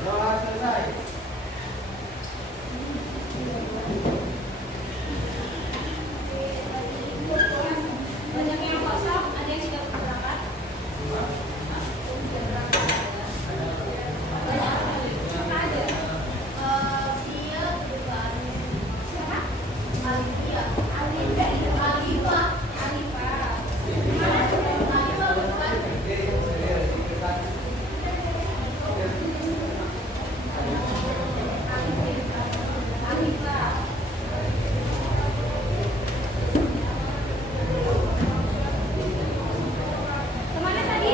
Banyak yang kosong, ada yang sudah berangkat. Kemana tadi?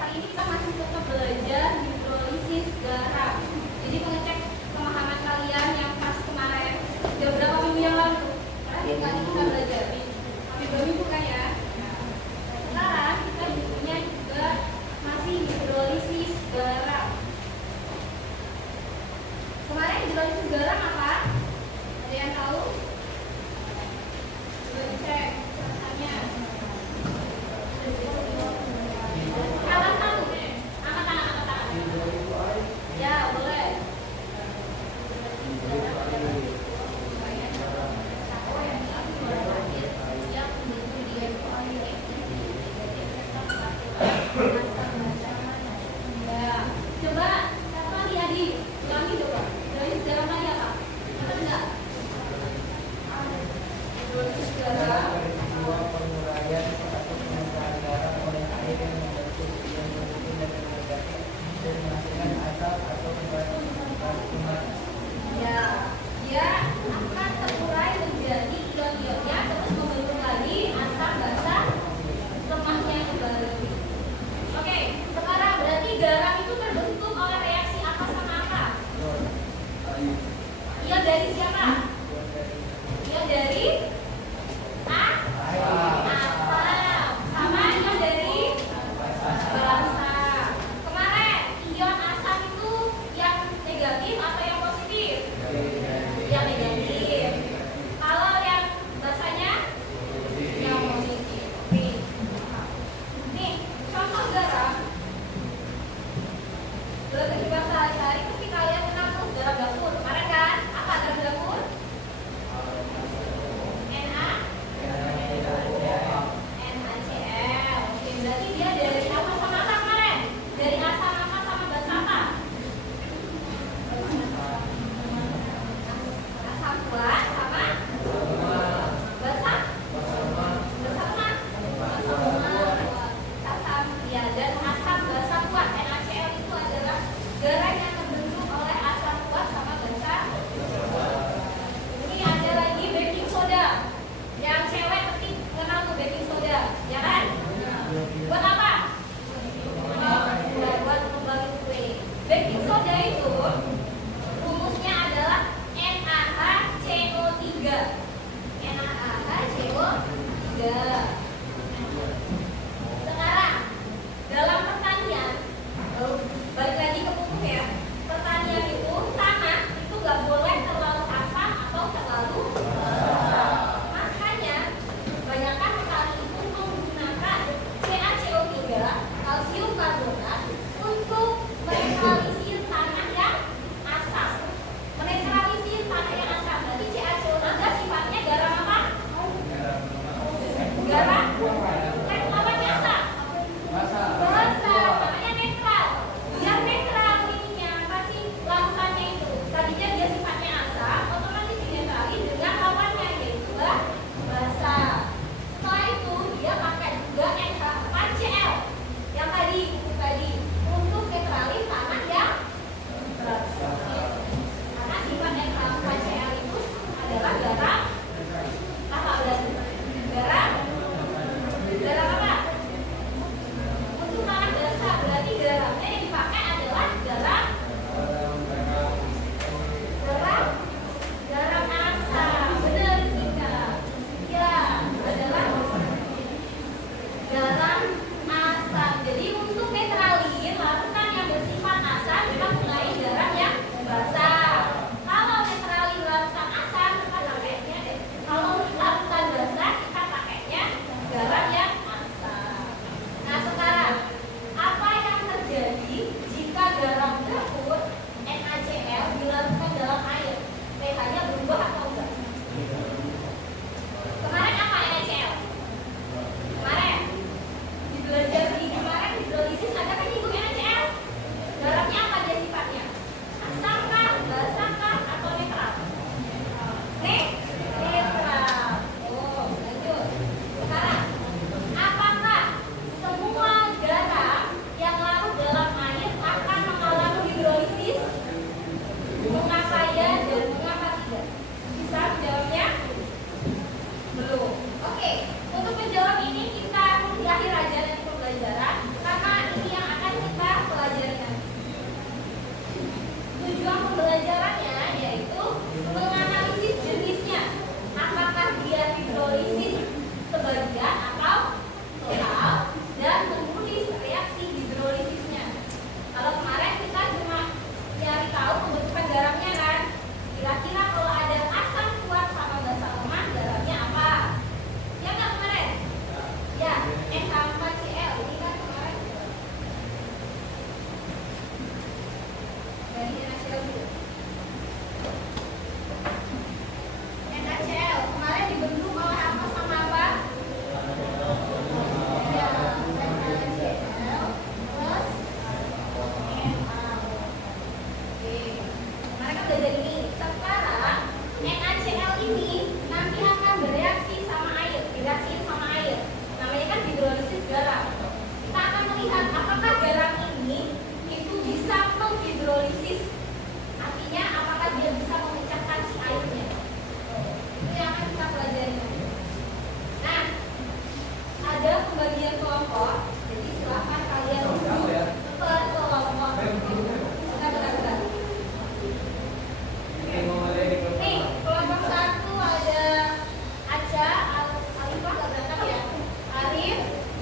Hari ini kita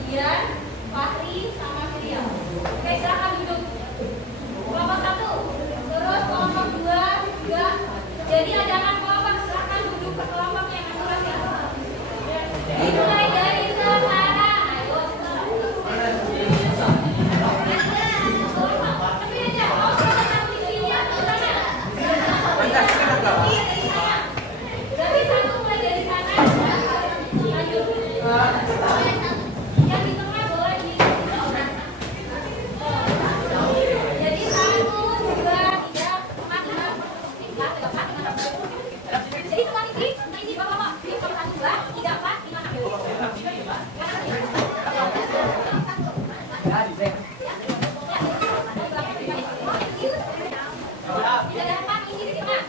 Dian, Fahri, sama Miriam. Oke, silakan duduk. Kelompok 1. Terus kelompok 2 juga. Jadi ada 6 kelompok, silakan duduk ke kelompoknya masing-masing. Dimulai dari sekarang. Ayo. Tapi aja, mau tentang visinya ke sana. Berarti 1 mulai dari sana. Lanjut. Yang di tengah boleh di jadi 1, 2, 3, 4, 5. Jadi semua isi bapak-bapak. Jadi kalau 1, 2, 3, 4, 5, 6. Tidak dapat isi di tengah.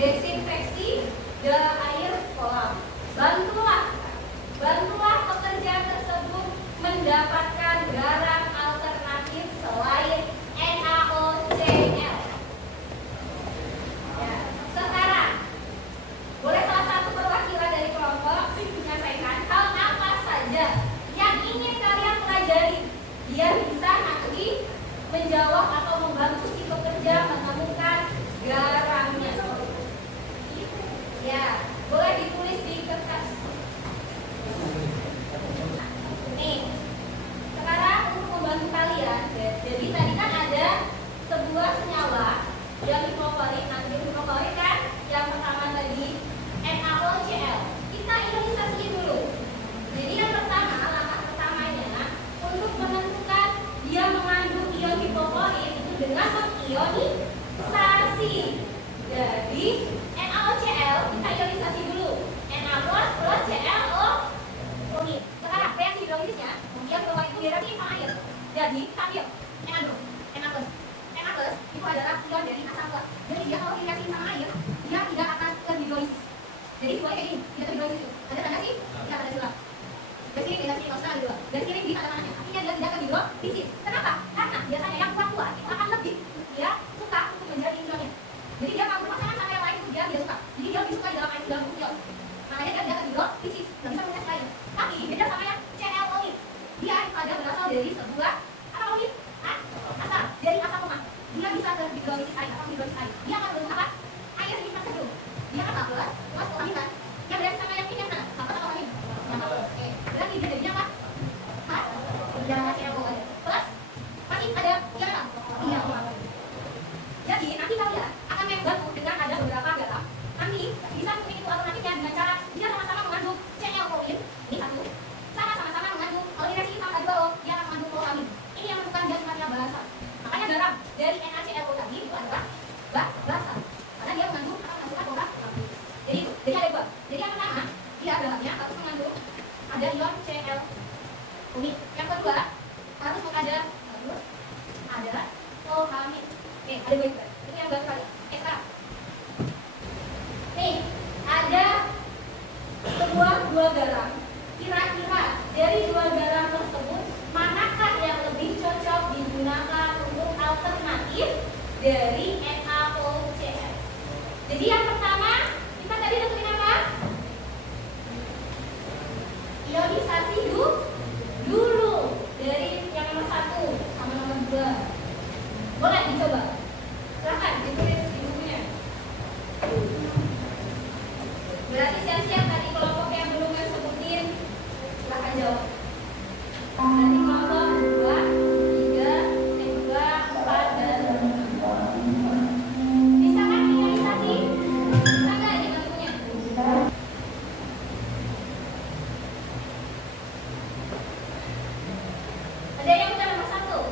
Desinfeksi dalam air kolam. Bantulah pekerja tersebut mendapatkan garam alternatif selain NaOCl. Ya, sekarang boleh salah satu perwakilan dari kelompok menyampaikan hal apa saja yang ingin kalian pelajari. Dia bisa nanti menjawab atau membantu si pekerja menemukan garamnya. Ya, boleh ditulis di kertas. Nih, sekarang untuk membantu kalian, jadi tadi kan ada sebuah senyawa yang hipofluorit, natrium hipofluorit kan? Yang pertama tadi NaOCl. Kita ionisasi dulu. Jadi yang pertama, langkah pertamanya untuk menentukan dia mengandung ion hipofluorit itu dengan mengionisasi. Jadi NaOCl kita ionisasi dulu. Na plus ClO bromid. Sekarang reaksi hidrolisisnya, dia keluar itu direaksi sama air. Jadi kita ambil Na plus itu adalah ion dari asam kelas. Jadi dia kalau direaksi sama air, dia tidak akan terhidrolisis. Jadi semuanya kayak ini, tidak terhidrolisis. Ada tanda sih? Tidak ada silang. Dari sini beda sini maksudnya ada dua. Dari sini di tanda tangannya, artinya dia tidak terhidrolisis. Kenapa? Karena biasanya yang kuat-kuat itu akan lebih dia suka untuk menjadi ionnya. Jadi dia kalau berpasangan sama yang lain itu dia suka. Jadi dia lebih suka di dalam air dalam ion. Makanya dia tidak terhidrolisis, tidak bisa mengetes air. Tapi beda sama yang ClO. Dia ada berasal dari sebuah apa omid? Asam. Dari asam lemak. Dia bisa terhidrolisis air atau hidrolisis air. Dia akan berbentuk apa? Air hitam sejuk. Dia akan plus kolamin kan? Yang berasal sama yang ini yang mana? Apa sama kolamin? Yang apa? Oke. Berarti dia jadinya apa? Yang ClO ada. Plus masih ada yang apa? Iya. Jadi nanti kalian akan membantu dengan ada beberapa garam. Nanti bisa mungkin itu alternatifnya dengan cara dia sama-sama mengandung ClO-in. Ini satu. Sama-sama mengandung kalau diresi sama H2O, dia akan mengandung kolamin. Ini yang menentukan dia sifatnya basa. Makanya garam dari NaClO tadi itu adalah basa. Karena dia mengandung borak api. Jadi ada dua. Jadi yang pertama, dia dalamnya harus mengandung ada ion Cl unik. Yang kedua, harus ada OH-. Ada dua juga. Ini yang baru kali. Sekarang. Nih, ada sebuah dua garam. Kira-kira dari dua garam tersebut manakah yang lebih cocok digunakan untuk alternatif dari NaOCl? Jadi yang pertama, kita tadi tentuin apa? Ionisasi dulu dari yang nomor 1 sama nomor 2. Boleh dicoba. Silahkan ditulis di bukunya. Berarti siap-siap tadi kelompok yang belum saya sebutin, silahkan jawab. Berarti kelompok 2, 3, yang 2, 4, dan 5. Bisa kan ionisasi? Bisa nggak ini bentuknya? Ada yang udah nomor 1?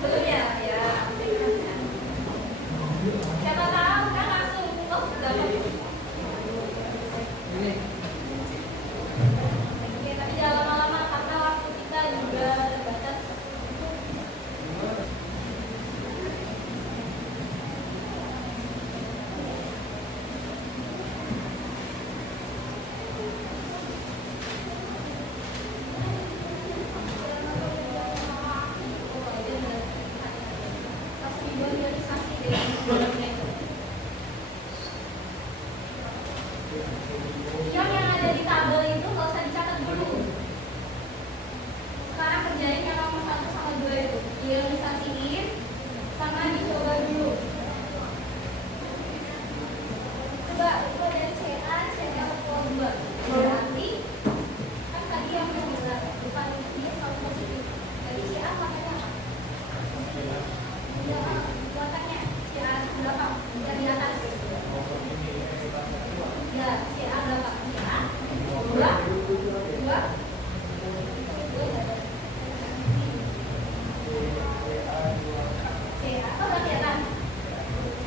Belum ya? Ya. Siapa tahu kan langsung dapat. Oke, tapi jangan lama-lama karena waktu kita juga terbatas. Ion yang ada di tabel itu nggak usah dicatat dulu. Sekarang kerjain yang nomor 1 sama 2 itu. Ionisasiin sama dicoba dulu. Coba itu dari CaClO2. Berarti kan tadi yang benar bukan dia selalu positif. Jadi Ca makanya apa? Buatannya Ca berapa? Yang di atas. Ya, Ca berapa? Ca 2. Ca apa udah kelihatan?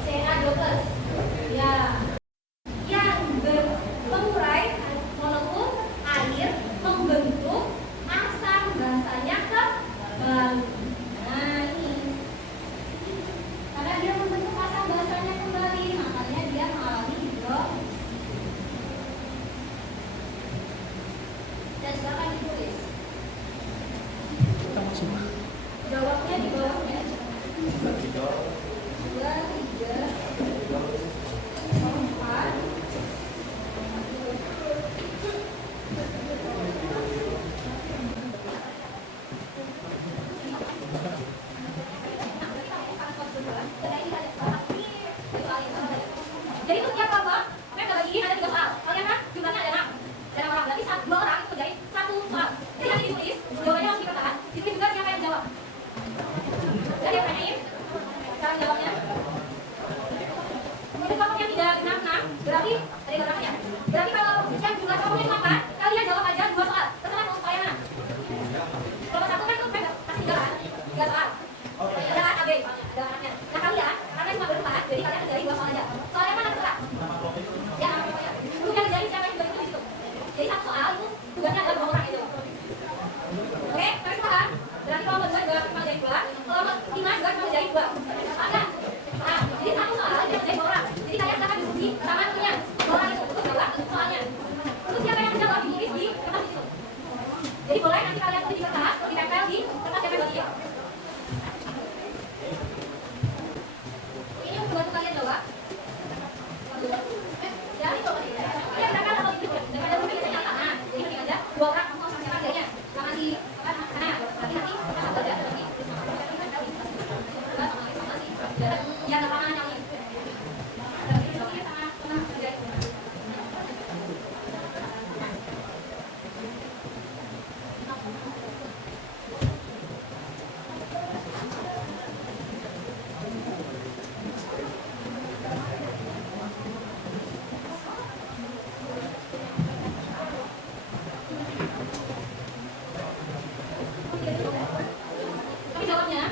Ca2+. Ya. Yang mengurai molekul air membentuk asam basanya kembali. Nah ini, karena dia membentuk asam basanya kembali, makanya dia mengalami hidrolisis. Dan silakan ditulis. Jawabnya di bawahnya. 2, 3, 4. Jadi itu setiap kelompok, mereka ada 3 soal. Kalian kan jumlahnya ada 6. Dan orang berarti 2 orang itu menjadi 1 soal. Jadi nanti ditulis, jawabannya harus dipertahan. Ditulis juga siapa yang jawab. Jadi yang tanyain cara jawabnya. Kemudian kelompok yang tidak 6, berarti ada gambarnya. Berarti kalau yang jumlah kelompoknya 8, kalian jawab aja 2 soal. Terserah mau supaya mana. Kelompok 1 kan itu pasti 3 kan? 3 soal. Ada kan AB soalnya, ada anaknya. Nah kalian, karena cuma berempat, jadi kalian kerjain 2 soal aja. Soalnya mana terserah. Ya nama pokoknya. Untuk yang kerjain siapa yang juga itu di situ. Jadi 1 soal itu tugasnya adalah 2 orang itu. Oke, kalian paham? Berarti kelompok 2 juga cuma jadi 2, kelompok 5 juga cuma jadi 2. Paham? Nah, jadi 1 soal dia menjadi 2 orang. Jadi kalian akan diskusi sama punya 2 orang itu untuk jawab soalnya. Terus siapa yang menjawab ditulis di kertas itu. Jadi boleh nanti kalian tulis di kertas, ditempel di kertas yang bagi. Ini untuk bantu kalian jawab. Ya itu. Kalian berangkat atau gitu. Daripada mungkin saya nyata. Jadi mending aja 2 jawabnya.